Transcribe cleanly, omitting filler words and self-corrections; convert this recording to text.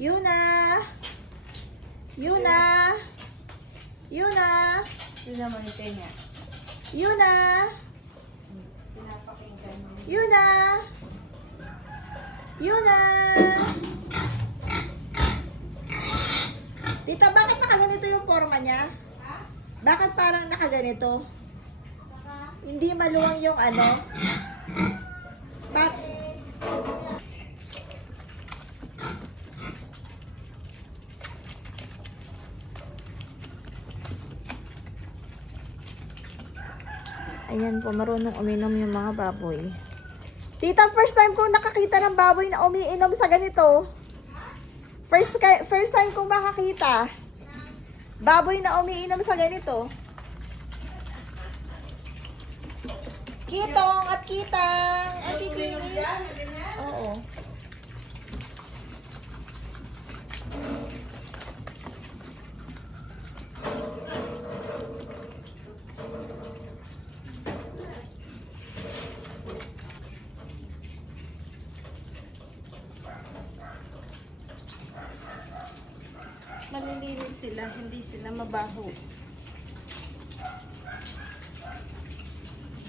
Yuna! Yuna! Yuna! Yun naman yung tenga. Yuna! Pinapakinggan mo. Yuna! Yuna! Tita, bakit nakaganito yung forma niya? Bakit parang nakaganito? Hindi maluwang yung ano? Bat? Ayan po, marunong uminom yung mga baboy. Tita, first time kong nakakita ng baboy na umiinom sa ganito. First time kong makakita. Baboy na umiinom sa ganito. Kitong at kitang. Ang kikinis. Oo. Malilinis sila, hindi sila mabaho.